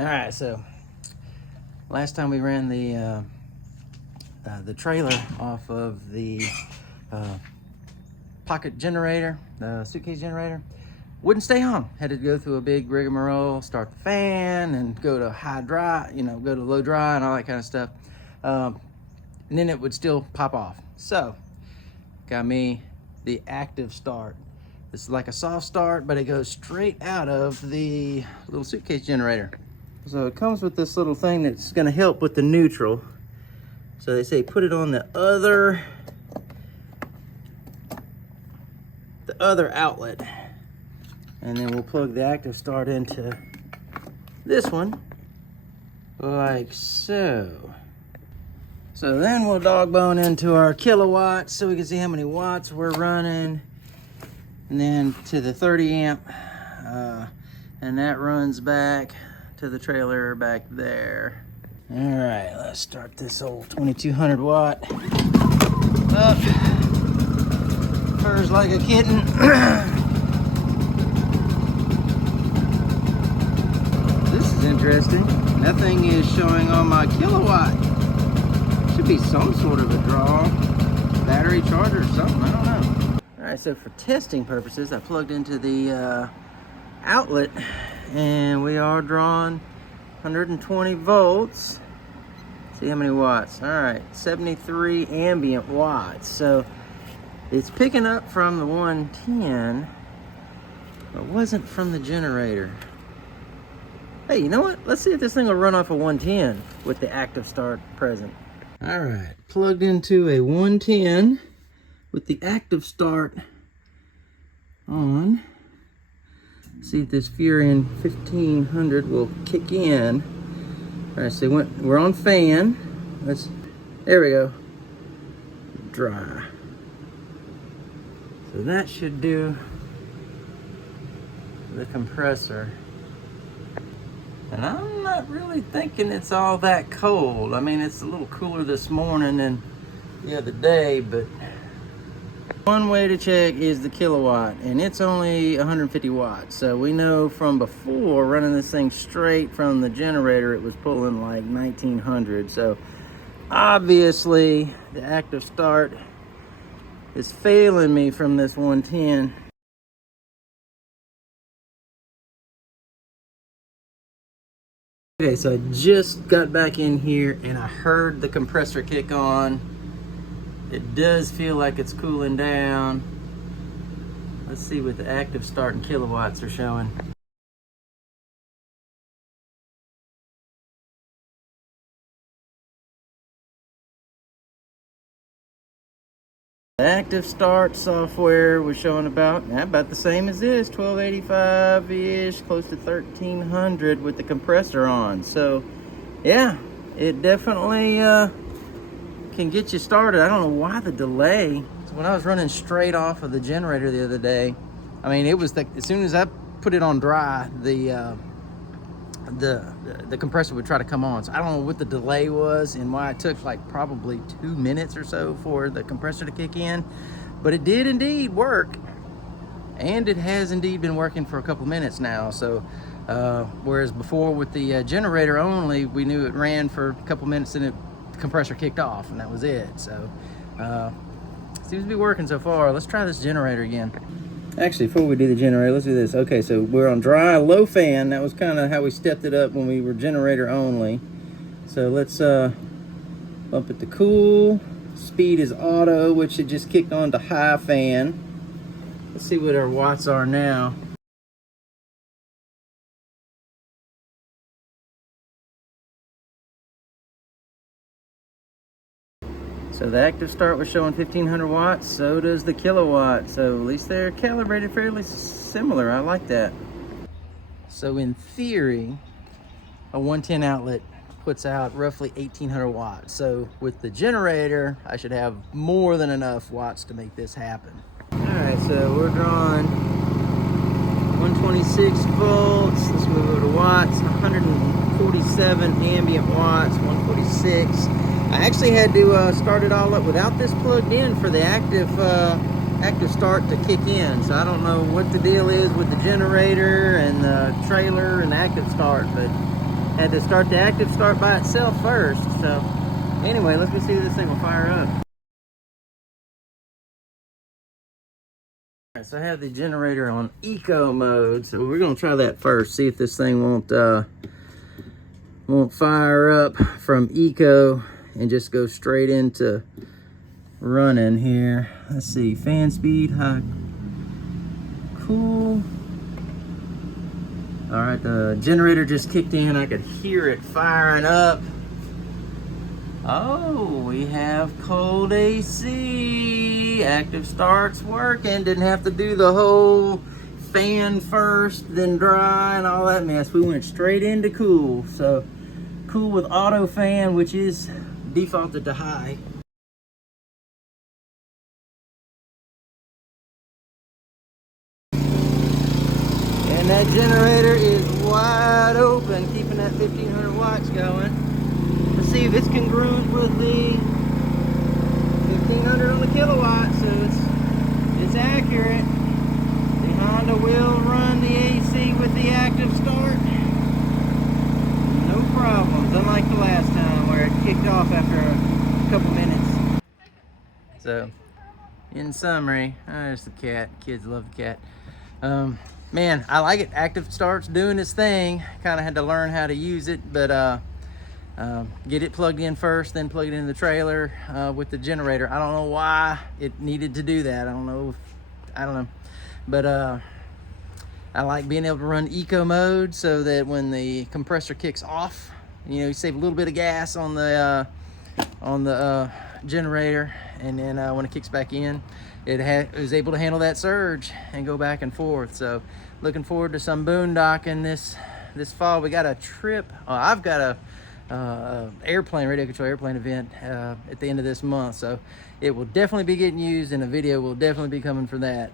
All right, so last time we ran the trailer off of the pocket generator, the suitcase generator, wouldn't stay on. Had to go through a big rigmarole, start the fan and go to high dry, go to low dry and all that kind of stuff. And then it would still pop off. So got me the ActiveStart. This is like a soft start, but it goes straight out of the little suitcase generator. So it comes with this little thing that's gonna help with the neutral. So they say put it on the other outlet. And then we'll plug the ActiveStart into this one, like so. So then we'll dog bone into our kilowatts so we can see how many watts we're running. And then to the 30 amp, and that runs back to the trailer back there. All right, let's start this old 2200 watt up. Purrs like a kitten. This is interesting. That thing is showing on my kilowatt. Should be some sort of a draw, battery charger or something, I don't know. All right, so for testing purposes, I plugged into the outlet and we are drawing 120 volts. See how many watts. All right, 73 ambient watts. So it's picking up from the 110, but wasn't from the generator. Hey, you know what? Let's see if this thing will run off a 110 with the ActiveStart present. All right, plugged into a 110 with the ActiveStart on. See if this Furrion 1500 will kick in. All right, so we're on fan. There we go. Dry. So that should do the compressor. And I'm not really thinking it's all that cold. I mean, it's a little cooler this morning than the other day, but one way to check is the kilowatt, and it's only 150 watts. So we know from before running this thing straight from the generator, it was pulling like 1900. So obviously the ActiveStart is failing me from this 110. Okay, so I just got back in here and I heard the compressor kick on. It does feel like it's cooling down. Let's see what the ActiveStart and kilowatts are showing. The ActiveStart software was showing about the same as this, 1285-ish, close to 1300 with the compressor on. So yeah, it definitely can get you started. I don't know why the delay. So when I was running straight off of the generator the other day, I mean, it was as soon as I put it on dry, the compressor would try to come on. So I don't know what the delay was and why it took like probably 2 minutes or so for the compressor to kick in, but it did indeed work, and it has indeed been working for a couple minutes now. So whereas before with the generator only, we knew it ran for a couple minutes and the compressor kicked off and that was it. So seems to be working so far. Let's try this generator again. Actually, before we do the generator, let's do this. Okay, so we're on dry, low fan. That was kind of how we stepped it up when we were generator only. So let's bump it to cool. Speed is auto, which it just kicked on to high fan. Let's see what our watts are now. So the ActiveStart was showing 1500 watts, so does the kilowatt. So at least they're calibrated fairly similar. I like that. So in theory, a 110 outlet puts out roughly 1800 watts. So with the generator, I should have more than enough watts to make this happen. All right, so we're drawing 126 volts. Let's move over to watts. 147 ambient watts, 146. I actually had to start it all up without this plugged in for the ActiveStart to kick in. So I don't know what the deal is with the generator and the trailer and the ActiveStart, but had to start the ActiveStart by itself first. So anyway, let's go see if this thing will fire up. Alright, so I have the generator on eco mode, so we're gonna try that first, see if this thing won't fire up from eco and just go straight into running here. Let's see, fan speed, high, cool. All right, the generator just kicked in. I could hear it firing up. Oh, we have cold AC. ActiveStart's working. Didn't have to do the whole fan first, then dry and all that mess. We went straight into cool. So cool with auto fan, which is defaulted to high. And that generator is wide open, keeping that 1500 watts going. Let's see if it's congruent with the 1500 on the kilowatt, so it's accurate. The Honda will run the AC with the ActiveStart. No problems, unlike the last time where it kicked off after a couple minutes. So, in summary, there's the cat. Kids love the cat. Man, I like it. ActiveStart's doing its thing. Kind of had to learn how to use it, but get it plugged in first, then plug it in the trailer with the generator. I don't know why it needed to do that. I don't know. But I like being able to run eco mode so that when the compressor kicks off, you know, you save a little bit of gas on the generator, and then when it kicks back in, it was able to handle that surge and go back and forth. So looking forward to some boondocking this fall. We got a trip. I've got a airplane, radio control airplane event at the end of this month, so it will definitely be getting used, and a video will definitely be coming for that.